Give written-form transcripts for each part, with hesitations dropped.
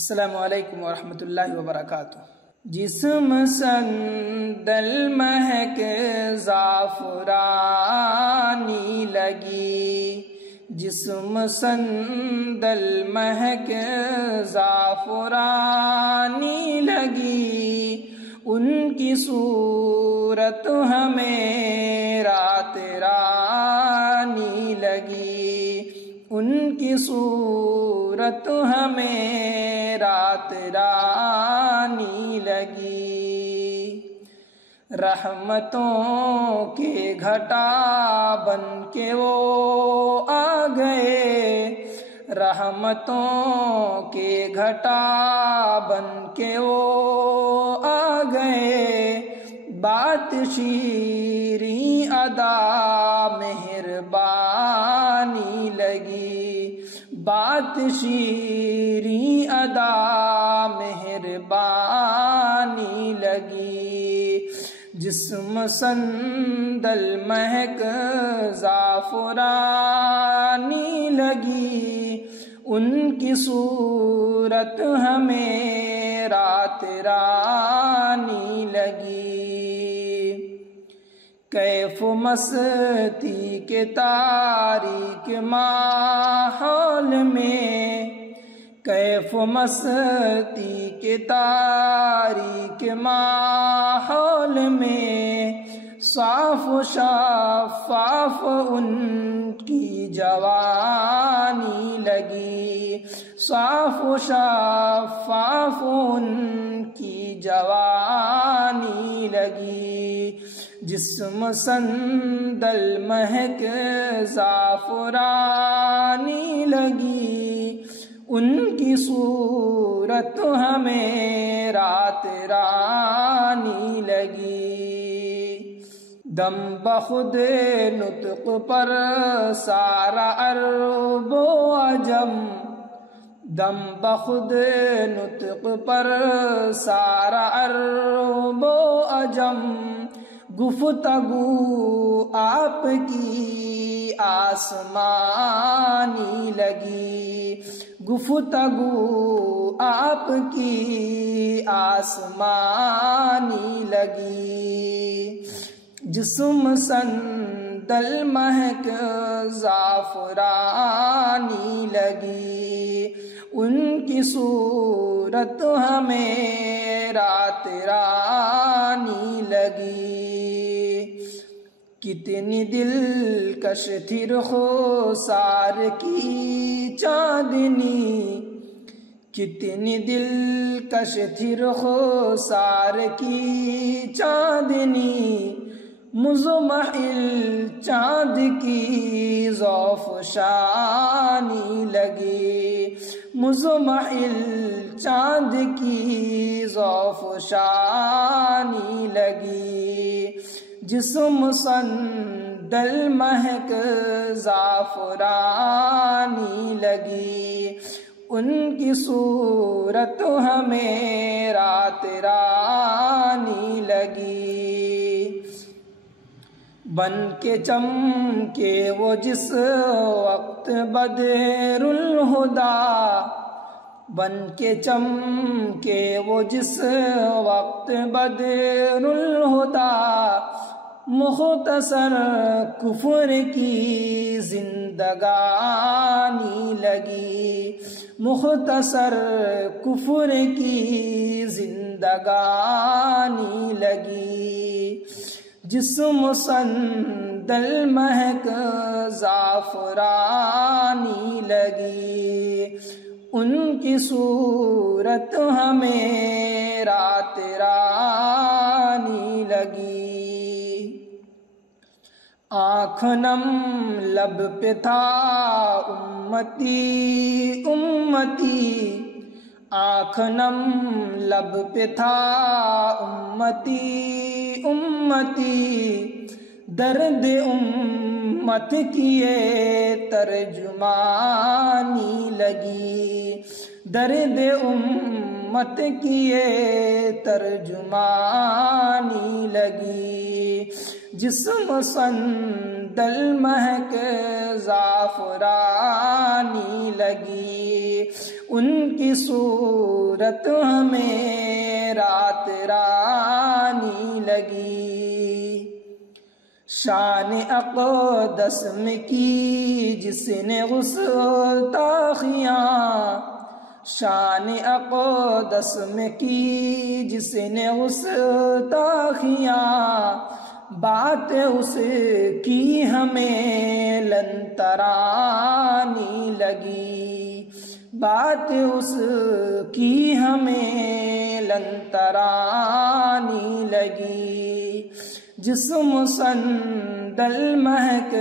السلام علیکم ورحمۃ اللہ وبرکاتہ۔ جسم سندل مہک زعفرانی لگی، جسم سندل مہک زعفرانی لگی، ان کی صورت ہمیں رات رانی لگی، ان کی صورت ہمیں رات رانی لگی۔ رحمتوں کے گھٹا بن کے وہ آ گئے، رحمتوں کے گھٹا بن کے وہ آ گئے، بات شیریں ادا مہربانی لگی، بات شیریں ادا مہربانی لگی، جسم سندل مہک زعفرانی لگی، ان کی صورت ہمیں رات رانی لگی۔ کیف مستی کے تاریک ماحول میں، کیف مستی کے تاریک ماحول میں، صاف و شفاف ان کی جوانی لگی، صاف و شفاف ان کی جوانی لگی، جسم سندل مہک زعفرانی لگی، ان کی صورت ہمیں رات رانی لگی۔ دم بخود نطق پر سارا عرب و عجم، دم بخود نطق پر سارا عرب و عجم، گفتگو آپ کی آسمانی لگی، گفتگو آپ کی آسمانی لگی، جسم سندل مہک زعفرانی لگی، ان کی صورت ہمیں رات رانی لگی۔ کتنی دلکش تھی رخسار کی چاندنی، کتنی دلکش تھی رخسار کی چاندنی، مزمحل چاند کی زوفشانی لگی، مزمحل چاند کی زوفشانی لگی، جسم سندل مہک زعفرانی لگی، ان کی صورت ہمیں رات رانی لگی۔ بن کے چمکے وہ جس وقت بدر الہدا، بن کے چمکے وہ جس وقت بدر الہدا، مختصر کفر کی زندگانی لگی، مختصر کفر کی زندگانی لگی، جسم سندل مہک زعفرانی لگی، ان کی صورت ہمیں رات رانی لگی۔ آنکھ نم لب پہ تھا امتی امتی، آنکھ نم لب پہ تھا امتی امتی، درد امت کی یہ ترجمانی لگی، درد امت کی یہ ترجمانی لگی، جسم سندل مہک زعفرانی لگی، ان کی صورت ہمیں رات رانی لگی۔ شان اقدس میں کی جس نے غسل تاخیاں، شان اقدس میں کی جس نے غسل تاخیاں، بات اس کی ہمیں لن ترانی لگی، بات اس کی ہمیں لن ترانی لگی۔ جسم صندل مہک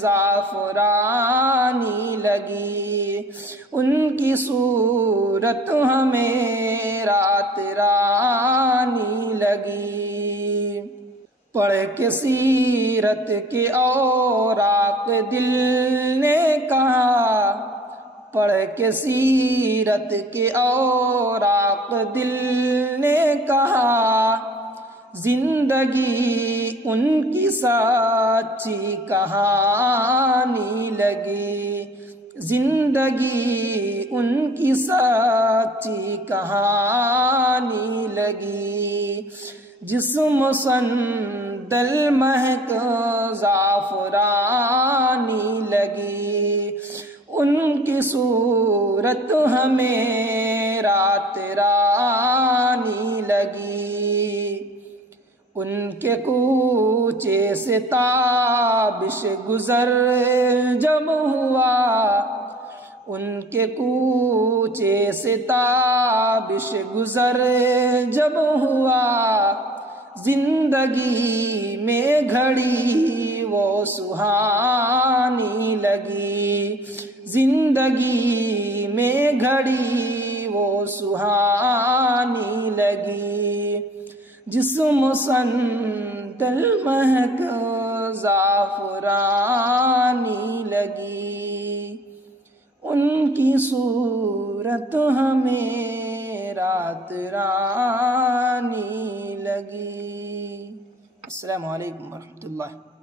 زعفرانی لگی، ان کی صورت ہمیں رات رانی لگی۔ پڑھ کے سیرت کے اوراق دل نے کہا، پڑھ کے سیرت کے اوراق دل نے کہا، زندگی ان کی سچی کہانی لگی، زندگی ان کی سچی کہانی لگی۔ جسم صندل مہک زعفرانی لگی، ان کی صورت ہمیں رات رانی لگی۔ ان کے کوچے سے تابش گزر جب ہوا، ان کے کوچے سے تابش گزر جب ہوا، زندگی میں گھڑی وہ سہانی لگی، زندگی میں گھڑی وہ سہانی لگی۔ جسم صندل مہک زعفرانی لگی، ان کی صورت ہمیں رات رانی لگی۔ السلام علیکم ورحمۃ اللہ۔